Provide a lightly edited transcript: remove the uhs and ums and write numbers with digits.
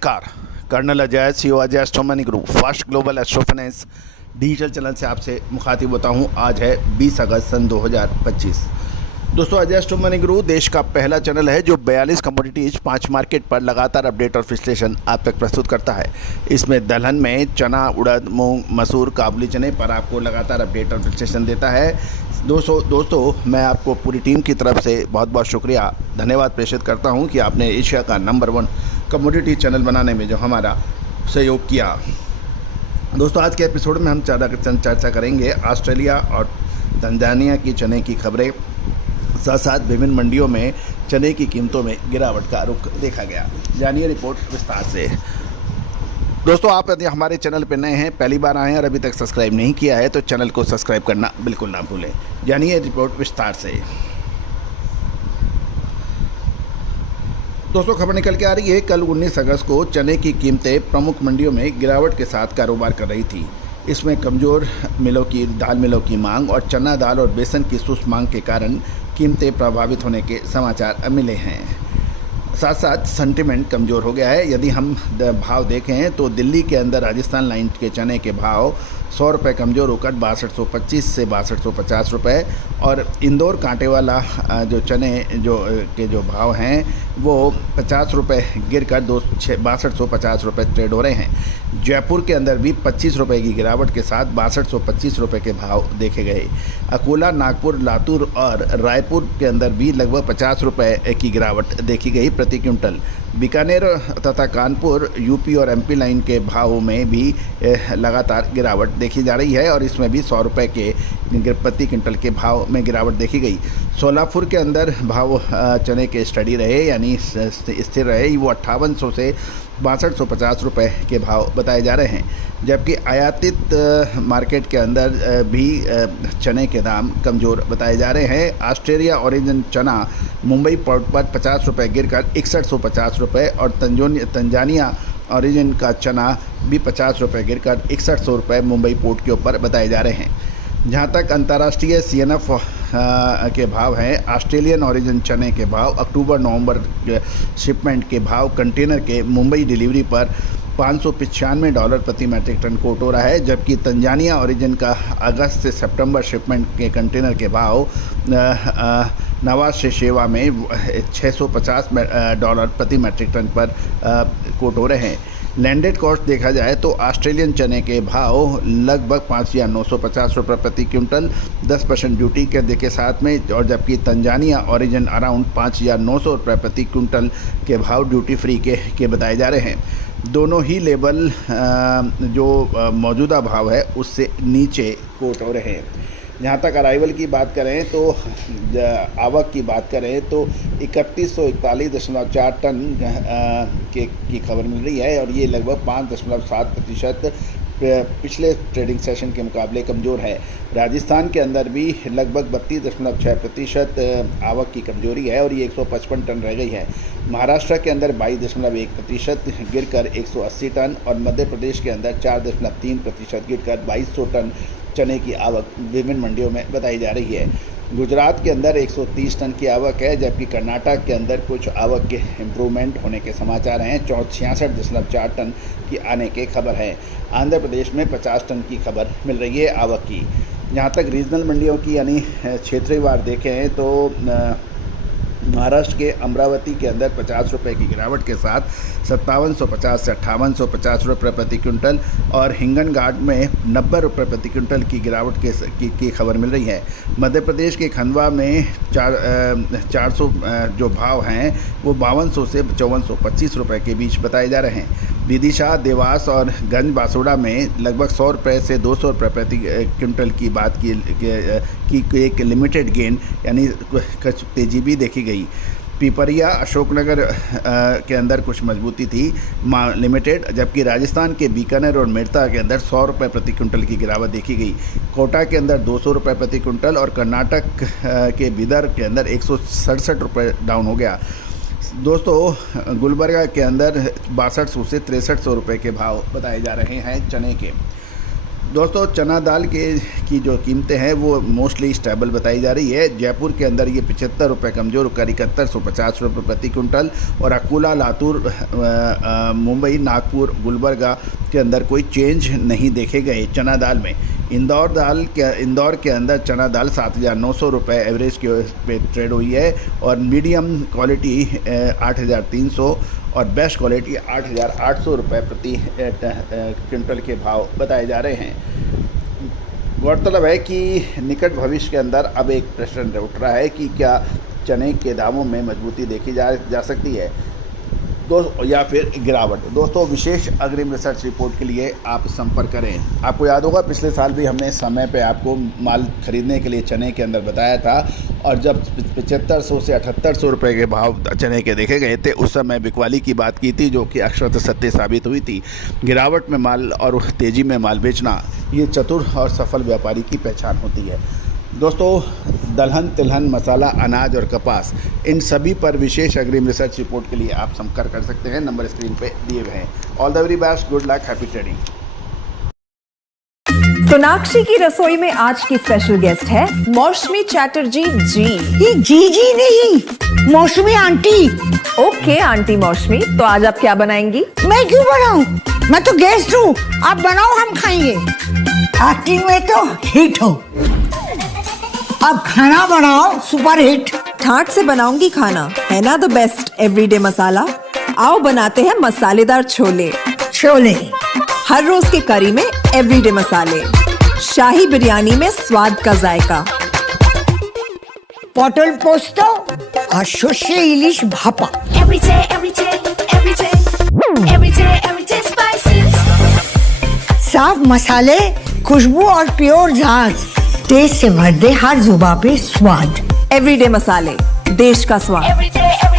नमस्कार। Colonel Ajay, CEO Ajay astro money group first global astro finance digital channel से आपसे मुखातिब होता हूं। आज है 20 अगस्त सन 2025। दोस्तों, अजय एस्ट्रो मनी ग्रुप देश का पहला चैनल है जो 42 कमोडिटीज 5 मार्केट पर लगातार अपडेट और विश्लेषण आप तक प्रस्तुत करता है। इसमें दलहन में चना, उड़द, मूंग, मसूर, काबुली चने पर आपको लगातार अपडेट और विश्लेषण देता है। दोस्तों मैं आपको पूरी टीम की तरफ से बहुत बहुत शुक्रिया, धन्यवाद प्रेषित करता हूं कि आपने एशिया का नंबर 1 कमोडिटी चैनल बनाने में जो हमारा सहयोग किया। दोस्तों, आज के एपिसोड में हम चर्चा करेंगे ऑस्ट्रेलिया और तंजानिया की चने की खबरें, साथ साथ विभिन्न मंडियों में चने की कीमतों में गिरावट का रुख देखा गया। जानिए रिपोर्ट विस्तार से। दोस्तों, आप यदि हमारे चैनल पर नए हैं, पहली बार आए हैं और अभी तक सब्सक्राइब नहीं किया है तो चैनल को सब्सक्राइब करना बिल्कुल ना भूलें। जानिए रिपोर्ट विस्तार से। दोस्तों, खबर निकल के आ रही है, कल 19 अगस्त को चने की कीमतें प्रमुख मंडियों में गिरावट के साथ कारोबार कर रही थी। इसमें कमज़ोर दाल मिलों की मांग और चना दाल और बेसन की सुस्त मांग के कारण कीमतें प्रभावित होने के समाचार मिले हैं। साथ साथ सेंटिमेंट कमज़ोर हो गया है। यदि हम भाव देखें तो दिल्ली के अंदर राजस्थान लाइन के चने के भाव 100 रुपये कमज़ोर होकर 6225 से 6250 रुपये, और इंदौर कांटे वाला जो चने जो भाव हैं वो 50 रुपये गिर कर 6250 रुपये ट्रेड हो रहे हैं। जयपुर के अंदर भी 25 रुपये की गिरावट के साथ 6225 रुपये के भाव देखे गए। अकोला, नागपुर, लातूर और रायपुर के अंदर भी लगभग 50 रुपये की गिरावट देखी गई प्रति क्विंटल। बीकानेर तथा कानपुर, यूपी और एमपी लाइन के भाव में भी लगातार गिरावट देखी जा रही है और इसमें भी 100 रुपये के प्रति क्विंटल के भाव में गिरावट देखी गई। सोलापुर के अंदर भाव चने के स्टडी रहे, यानी स्थिर रहे, वो 5800 से 6250 रुपये के भाव बताए जा रहे हैं। जबकि आयातित मार्केट के अंदर भी चने के दाम कमज़ोर बताए जा रहे हैं। ऑस्ट्रेलिया ओरिजिन चना मुंबई पोर्ट पर 50 रुपये गिरकर 6150 रुपये और तंजानिया ओरिजिन का चना भी 50 रुपये गिरकर 6100 रुपये मुंबई पोर्ट के ऊपर बताए जा रहे हैं। जहाँ तक अंतर्राष्ट्रीय CNF के भाव हैं, ऑस्ट्रेलियन ओरिजिन चने के भाव अक्टूबर-नवंबर शिपमेंट के भाव कंटेनर के मुंबई डिलीवरी पर $595 प्रति मैट्रिक टन कोट हो रहा है। जबकि तंजानिया ओरिजिन का अगस्त से सितंबर शिपमेंट के कंटेनर के भाव नवाज से शेवा में $650 प्रति मैट्रिक टन पर कोट हो रहे हैं। लैंडेड कॉस्ट देखा जाए तो ऑस्ट्रेलियन चने के भाव लगभग 5950 रुपये प्रति क्विंटल 10% ड्यूटी के साथ में, और जबकि तंजानिया ओरिजिन अराउंड 5900 रुपये प्रति क्विंटल के भाव ड्यूटी फ्री के बताए जा रहे हैं। दोनों ही लेवल जो मौजूदा भाव है उससे नीचे कोट हो रहे हैं। जहाँ तक अराइवल की बात करें तो आवक की बात करें तो 3141.4 टन की खबर मिल रही है और ये लगभग 5.7% पिछले ट्रेडिंग सेशन के मुकाबले कमज़ोर है। राजस्थान के अंदर भी लगभग 32.6% आवक की कमजोरी है और ये 155 टन रह गई है। महाराष्ट्र के अंदर 22.1% गिरकर 180 टन और मध्य प्रदेश के अंदर 4.3% गिरकर 2200 टन चने की आवक विभिन्न मंडियों में बताई जा रही है। गुजरात के अंदर 130 टन की आवक है, जबकि कर्नाटक के अंदर कुछ आवक के इम्प्रूवमेंट होने के समाचार हैं। 66.4 टन की आने के खबर है। आंध्र प्रदेश में 50 टन की खबर मिल रही है आवक की। जहाँ तक रीजनल मंडियों की यानी क्षेत्रीय वार देखें तो महाराष्ट्र के अमरावती के अंदर 50 रुपये की गिरावट के साथ 5750 से 5850 रुपये प्रति क्विंटल और हिंगनघाट में 90 रुपये प्रति क्विंटल की गिरावट की खबर मिल रही है। मध्य प्रदेश के खंडवा में 400 जो भाव हैं वो 5200 से 5425 रुपये के बीच बताए जा रहे हैं। विदिशा, देवास और गंज बासोड़ा में लगभग 100 रुपये से 200 रुपये प्रति क्विंटल की बात की एक लिमिटेड गेन यानी कुछ तेज़ी भी देखी गई। पिपरिया, अशोकनगर के अंदर कुछ मजबूती थी लिमिटेड, जबकि राजस्थान के बीकानेर और मेड़ता के अंदर 100 रुपये प्रति क्विंटल की गिरावट देखी गई। कोटा के अंदर 200 रुपये प्रति क्विंटल और कर्नाटक के बिदर के अंदर 167 रुपये डाउन हो गया। दोस्तों, गुलबर्गा के अंदर 6200 से 6300 रुपये के भाव बताए जा रहे हैं चने के। दोस्तों चना दाल की जो कीमतें हैं वो मोस्टली स्टेबल बताई जा रही है। जयपुर के अंदर ये 75 रुपये कमज़ोर होकर 7150 रुपये प्रति कुंटल, और अकोला, लातूर, मुंबई, नागपुर, गुलबर्गा के अंदर कोई चेंज नहीं देखे गए चना दाल में। इंदौर के अंदर चना दाल 7900 रुपये एवरेज के पे ट्रेड हुई है, और मीडियम क्वालिटी 8300 और बेस्ट क्वालिटी 8800 रुपये प्रति क्विंटल के भाव बताए जा रहे हैं। गौरतलब है कि निकट भविष्य के अंदर अब एक प्रश्न उठ रहा है कि क्या चने के दामों में मजबूती देखी जा सकती है या फिर गिरावट। दोस्तों विशेष अग्रिम रिसर्च रिपोर्ट के लिए आप संपर्क करें। आपको याद होगा पिछले साल भी हमने समय पे आपको माल खरीदने के लिए चने के अंदर बताया था, और जब 7500 से 7800 रुपये के भाव चने के देखे गए थे उस समय बिकवाली की बात की थी, जो कि अक्षरशः सत्य साबित हुई थी। गिरावट में माल और तेज़ी में माल बेचना ये चतुर और सफल व्यापारी की पहचान होती है। दोस्तों दलहन, तिलहन, मसाला, अनाज और कपास, इन सभी पर विशेष अग्रिम रिसर्च रिपोर्ट के लिए आप संपर्क कर सकते हैं। नंबर स्क्रीन पे दिए हुए हैं। All the very best, good luck, happy trading. Sonakshi की रसोई में आज की स्पेशल गेस्ट है मौसमी चैटर्जी जी। ये जी नहीं, मौसमी आंटी। ओके आंटी मौसमी, तो आज आप क्या बनाएंगी? मैं क्यों बनाऊं? मैं तो गेस्ट हूँ, आप बनाओ, हम खाएंगे। एक्टिंग में तो हिट हो, अब खाना बनाओ सुपर हिट। ठाट से बनाऊंगी खाना, है ना द बेस्ट एवरीडे मसाला। आओ बनाते हैं मसालेदार छोले। हर रोज के करी में एवरीडे मसाले, शाही बिरयानी में स्वाद का जायका। पटल पोस्तो और सर्षे इलिश भापा। साफ मसाले, खुशबू और प्योर झांझ, टेस्ट से भर दे हर जुबान पे स्वाद। एवरीडे मसाले, देश का स्वाद।